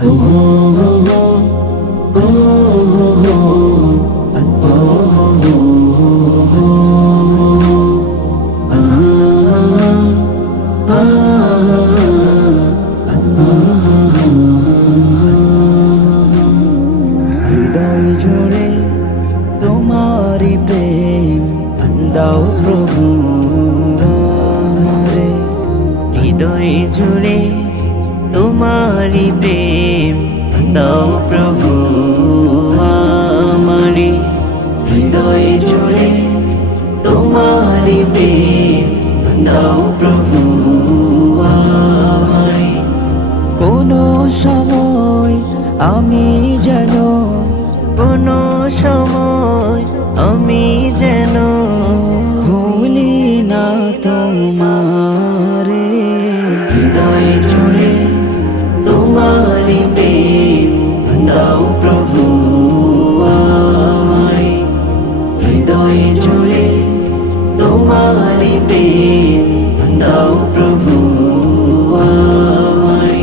হৃদয় জুড়ে তোমারি প্রেম দাও প্রভু আমারে। হৃদয় জুড়ে তোমারি প্রেম দাও প্রভু আমারে। হৃদয় জুড়ে তোমারি প্রেম দাও প্রভু আমারে। কোনো সময় আমি যেন কোনো সময় আমি যেন ভুলি না তোমারে। হৃদয় জুড়ে তোমারি প্রেম দাও প্রভু আমারে। হৃদয় জুড়ে তোমারি প্রেম দাও প্রভু আমারে।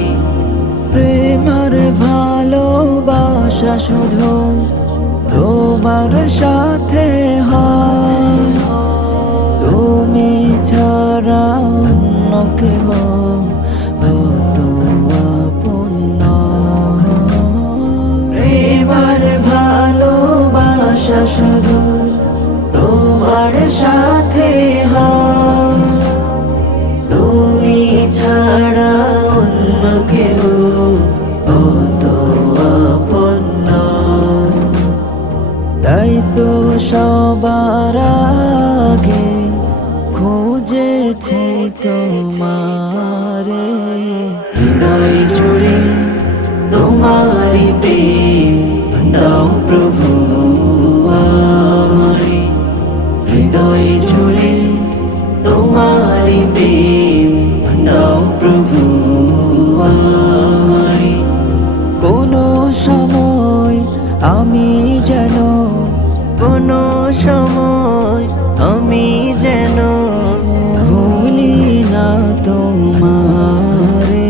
প্রেমার ভালোবাসা শুধু তোমার সাথে হয়, তুমি ছাড়া অন্য কেহ তো আপন নয়। প্রেমার ভালোবাসা শুধু তোমার সাথে হয়, তুমি ছাড়া অন্য কেহ তো আপন নয়। তাই তো সবার আগে খুঁজেছি তোমারে। হৃদয় জুড়ে তোমারি প্রেম দাও প্রভু আমারে। হৃদয় জুড়ে তোমারি প্রেম দাও প্রভু আমারে। কোনো সময় আমি যেন কোনো সময় আমি যেন ভুলি না তোমারে।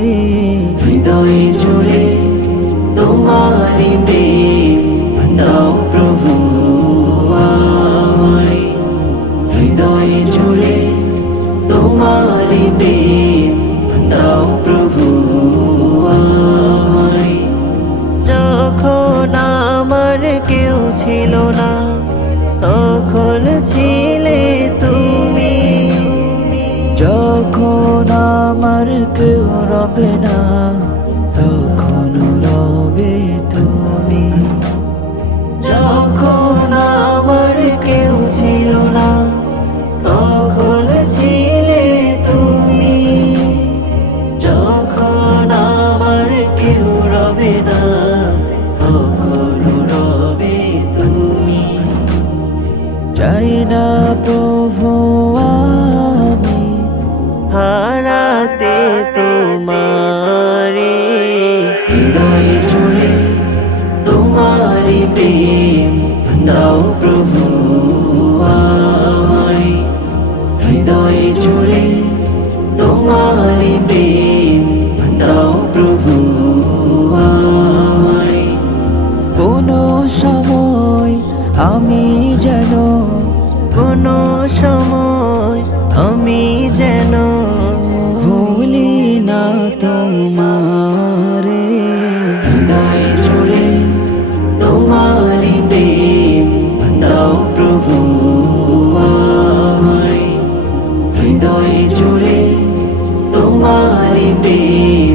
হৃদয় জুড়ে তোমারি প্রেম দাও প্রভু আমারে। হৃদয় জুড়ে তোমারি প্রেম দাও প্রভু আমারে। যখন আমার কেউ ছিল না তখন ছিলে তুমি। যখন আমার কেউ রবে না তখন রবে তুমি। যখন আমার কেউ ছিল না তখন ছিলে তুমি। যখন আমার কেউ রবে না তখন রবে তুমি। চাই না প্রভু আমি হারাতে তোমারে। হৃদয় জুড়ে তোমারি প্রেম দাও প্রভু আমারে। হৃদয় জুড়ে তোমারি প্রেম দাও প্রভু আমারে। কোনো সময় আমি যেন কোনো সময় আমি যেন ভুলি না তোমারে। হৃদয় জুড়ে তোমারি প্রেম দাও প্রভু আমারে। হৃদয় জুড়ে তোমারি প্রেম